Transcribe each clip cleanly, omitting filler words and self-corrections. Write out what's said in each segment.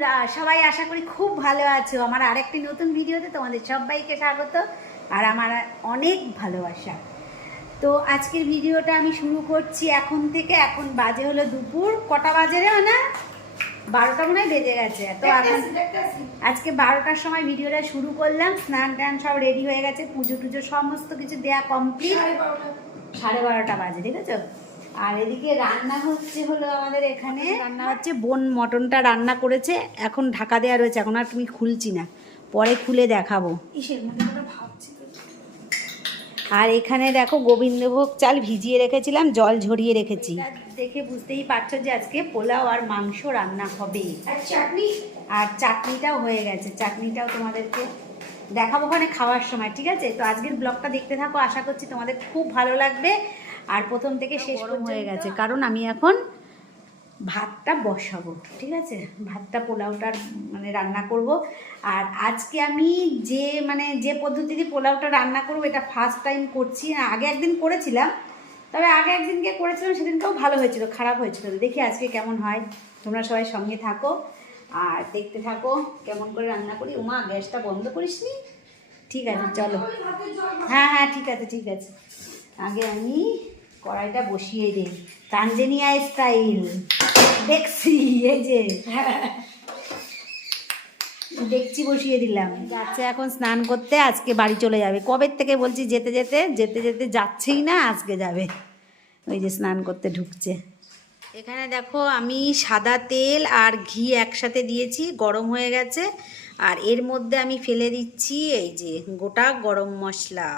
বন্ধুরা, সবাই আশা করি খুব ভালো আছো। আমার আরেকটি নতুন ভিডিওতে তোমাদের সবাইকে স্বাগত আর আমার অনেক ভালোবাসা। তো আজকের ভিডিওটা আমি শুরু করছি এখন থেকে। এখন বাজে হলো দুপুর কটা বাজে রে না, 12টা মনে হয় বেজে গেছে। তো এখন আজকে 12টার সময় ভিডিওটা শুরু করলাম। স্নান টান সব রেডি হয়ে গেছে, পুজো টুজো সমস্ত কিছু দেয়া কমপ্লিট। 12:30 বাজে, ঠিক আছে। আর এদিকে রান্না হলো আমাদের এখানে রান্না হচ্ছে, বোন মটনটা রান্না করেছে, এখন ঢাকা দেওয়া রয়েছে, এখন আর তুমি খুলছি না, পরে খুলে দেখাবো। আর এখানে দেখো গোবিন্দভোগ চাল ভিজিয়ে রেখেছিলাম, জল ঝরিয়ে রেখেছি। দেখে বুঝতেই পারছো যে আজকে পোলাও আর মাংস রান্না হবে। আর চাটনিটাও হয়ে গেছে, চাটনিটাও তোমাদেরকে দেখাবো ওখানে খাওয়ার সময়, ঠিক আছে। তো আজকের ব্লগটা দেখতে থাকো, আশা করছি তোমাদের খুব ভালো লাগবে। আর প্রথম থেকে শেষ পর্যন্ত হয়ে গেছে, কারণ আমি এখন ভাতটা বসাবো, ঠিক আছে। ভাতটা পোলাওটার মানে রান্না করব। আর আজকে আমি যে পদ্ধতিতে পোলাওটা রান্না করব, এটা ফার্স্ট টাইম করছি। আগে একদিন করেছিলাম, তবে আগে একদিনকে করেছিলাম, সেদিনকেও ভালো হয়েছিল, খারাপ হয়েছিল। দেখি আজকে কেমন হয়। তোমরা সবাই সঙ্গে থাকো আর দেখতে থাকো কেমন করে রান্না করি। উমা, গ্যাসটা বন্ধ করিসনি? ঠিক আছে, চলো। হ্যাঁ হ্যাঁ, ঠিক আছে ঠিক আছে। আগে আমি কড়াইটা বসিয়ে দিই, তানজানিয়া স্টাইল। দেখছি, এই যে দেখছি বসিয়ে দিলাম। যাচ্ছে এখন স্নান করতে, আজকে বাড়ি চলে যাবে। কবে থেকে বলছি যেতে যেতে যেতে যেতে যাচ্ছেই না, আজকে যাবে। ওই যে স্নান করতে ঢুকছে। এখানে দেখো আমি সাদা তেল আর ঘি একসাথে দিয়েছি, গরম হয়ে গেছে। আর এর মধ্যে আমি ফেলে দিচ্ছি এই যে গোটা গরম মশলা।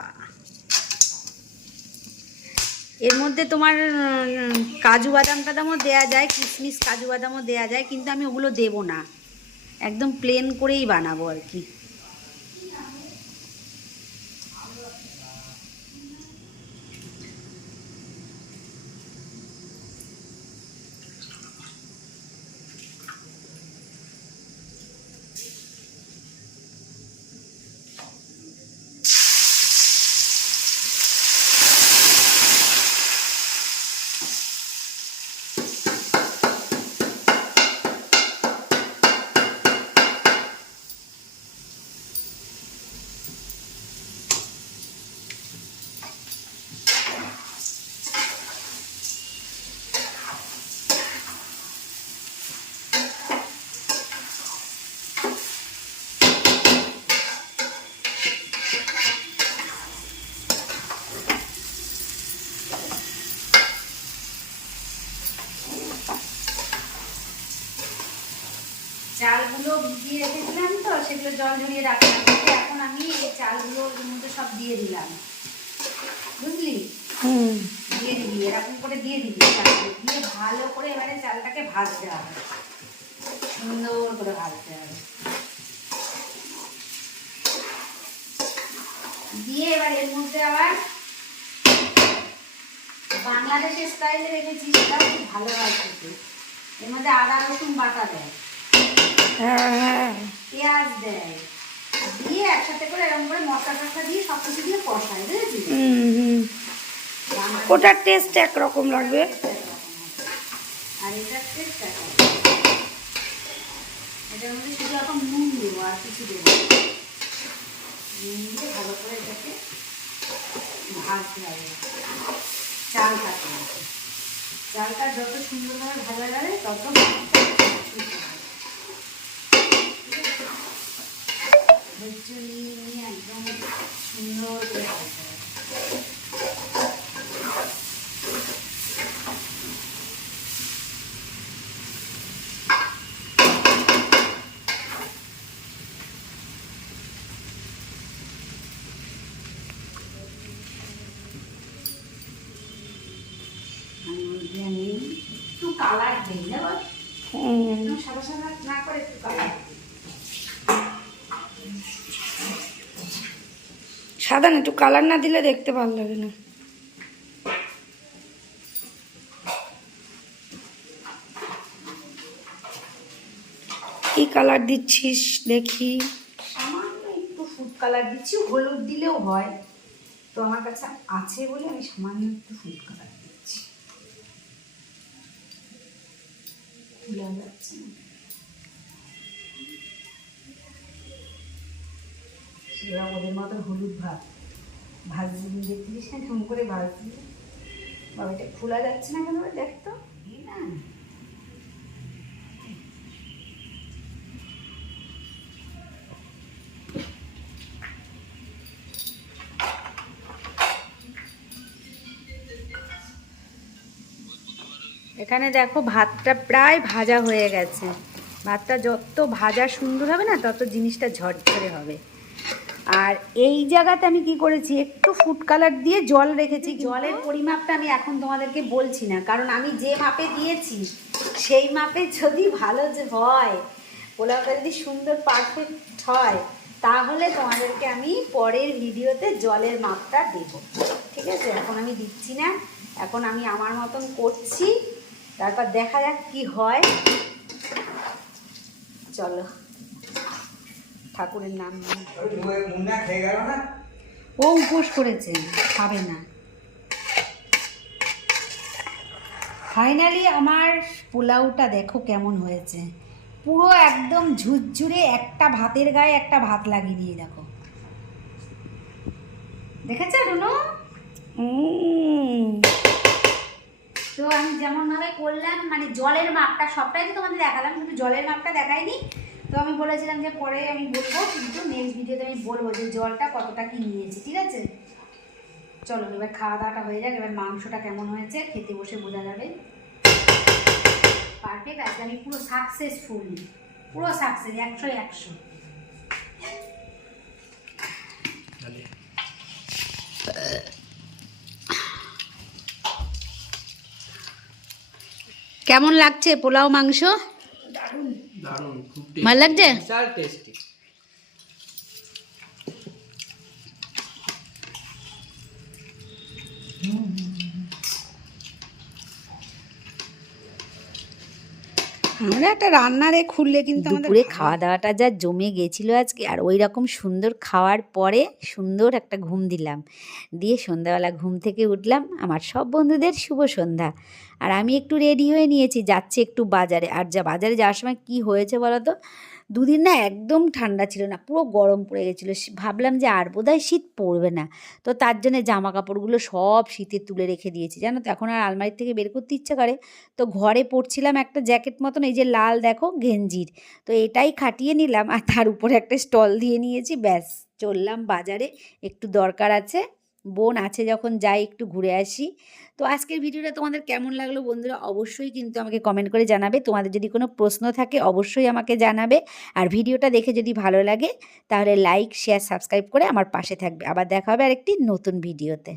এর মধ্যে তোমার কাজু বাদাম টাদামও দেওয়া যায়, কিশমিশ কাজু বাদামও দেওয়া যায়, কিন্তু আমি ওগুলো দেবো না, একদম প্লেন করেই বানাবো আর কি। চালগুলো ভিজিয়ে রেখেছিলাম, তো সেগুলো জল ঝরিয়ে রাখলাম। এখন আমি এই চালগুলোর মধ্যে সব দিয়ে দিলাম, বুঝলি? দিয়ে দিবি, এরকম করে দিয়ে দিবি। দিয়ে ভালো করে এবারে চালটাকে ভাজতে হবে, সুন্দর করে ভাজতে হবে। দিয়ে এবার এর মধ্যে আবার বাংলাদেশের স্টাইলে রেখেছি, সেটা খুব ভালো হয় খেতে। এর মধ্যে আদা রসুন বাটা দেয়, পেঁয়াজ দেয়, দিয়ে একসাথে করে এরকম করে মশলা টশলা দিয়ে সব কিছু দিয়ে কষায়, বুঝেছিস? ওটার টেস্ট একরকম লাগবে, আর এটার টেস্ট একরকম। এটার মধ্যে শুধু এখন নুন দেবো, আর কিছু দেবো। নুন দিয়ে ভালো করে এটাকে ভাজতে হবে। চালটা যত সুন্দরভাবে ভাজা যাবে তত নিয়ে একদম সুন্দর করে ভাজতে হবে। আমি একটু কালার দিই না, সাদা সাদা না করে একটু কালার দিই। সাদা না, একটু কালার না দিলে দেখতে ভালো লাগে না। কি কালার দিচ্ছিস দেখি? সামান্য একটু ফুড কালার দিচ্ছি, হলুদ দিলেও হয়, তো আমার কাছে আছে বলে আমি সামান্য একটু ফুড কালার দিচ্ছি। ভুলে যাচ্ছে না। ওরা ওদের মতন হলুদ ভাত ভাজি দেখছিস না কেমন করে ভাজি। বাবা এটা খোলা যাচ্ছে না কেন দেখ তো না। এখানে দেখো ভাতটা প্রায় ভাজা হয়ে গেছে। ভাতটা যত ভাজা সুন্দর হবে না তত জিনিসটা ঝরঝরে হবে। আর এই জায়গাতে আমি কি করেছি, একটু ফুড কালার দিয়ে জল রেখেছি। জলের পরিমাপটা আমি এখন তোমাদেরকে বলছি না, কারণ আমি যে মাপে দিয়েছি সেই মাপে যদি ভালো যে হয়, পোলাওটা যদি সুন্দর পারফেক্ট হয়, তাহলে তোমাদেরকে আমি পরের ভিডিওতে জলের মাপটা দেবো। ঠিক আছে, এখন আমি দিচ্ছি না, এখন আমি আমার মতন করছি, তারপর দেখা যাক কি হয়। চলো, ঠাকুরের নাম ও উপোস করেছে, খাবে না। ফাইনালি আমার পোলাওটা দেখো কেমন হয়েছে, পুরো একদম ঝুরঝুরে, একটা ভাতের গায়ে একটা ভাত লাগিয়ে দিয়ে দেখো। দেখেছো রুনু? তো আমি যেমনভাবে করলাম, মানে জলের মাপটা সবটাই তো তোমাদের দেখালাম, কিন্তু জলের মাপটা দেখাইনি। তো আমি বলেছিলাম যে পরে আমি বলবো, কিন্তু নেক্সট ভিডিওতে আমি বলবো যে জলটা কতটা কি নিয়েছি। ঠিক আছে, চলো এবার খাওয়া দাওয়াটা হয়ে যাক। এবার মাংসটা কেমন হয়েছে খেতে বসে বোঝা যাবে। পারফেক্ট, আজকে আমি পুরো সাকসেসফুল, পুরো সাকসেস, 100-100। কেমন লাগছে পোলাও মাংস? দারুণ, খুব ভালো লাগছে? বিশাল টেস্টি। আমরা একটা রান্নারে খুললে কিন্তু দুপুরে খাওয়া দাওয়াটা যা জমে গেছিল আজকে, আর ওই রকম সুন্দর খাওয়ার পরে সুন্দর একটা ঘুম দিলাম, দিয়ে সন্ধ্যাবেলা ঘুম থেকে উঠলাম। আমার সব বন্ধুদের শুভ সন্ধ্যা। আর আমি একটু রেডি হয়ে নিয়েছি, যাচ্ছি একটু বাজারে। আর বাজারে যাওয়ার সময় কি হয়েছে বলো তো, দুদিন না একদম ঠান্ডা ছিল না, পুরো গরম পড়ে গেছিলো। ভাবলাম যে আর বোধহয় শীত পড়বে না, তো তার জন্য জামা কাপড়গুলো সব শীতে তুলে রেখে দিয়েছি জানো তো। এখন আর আলমারি থেকে বের করতে ইচ্ছা করে, তো ঘরে পরছিলাম একটা জ্যাকেট মতন, এই যে লাল দেখো গেঞ্জির, তো এটাই খাটিয়ে নিলাম, আর তার উপরে একটা স্টল দিয়ে নিয়েছি। ব্যাস চললাম বাজারে, একটু দরকার আছে, বোন আছে যখন যাই একটু ঘুরে আসি। তো আজকের ভিডিওটা তোমাদের কেমন লাগলো বন্ধুরা, অবশ্যই কিন্তু আমাকে কমেন্ট করে জানাবে। তোমাদের যদি কোনো প্রশ্ন থাকে অবশ্যই আমাকে জানাবে। আর ভিডিওটা দেখে যদি ভালো লাগে তাহলে লাইক, শেয়ার, সাবস্ক্রাইব করে আমার পাশে থাকবে। আবার দেখা হবে আরেকটি নতুন ভিডিওতে।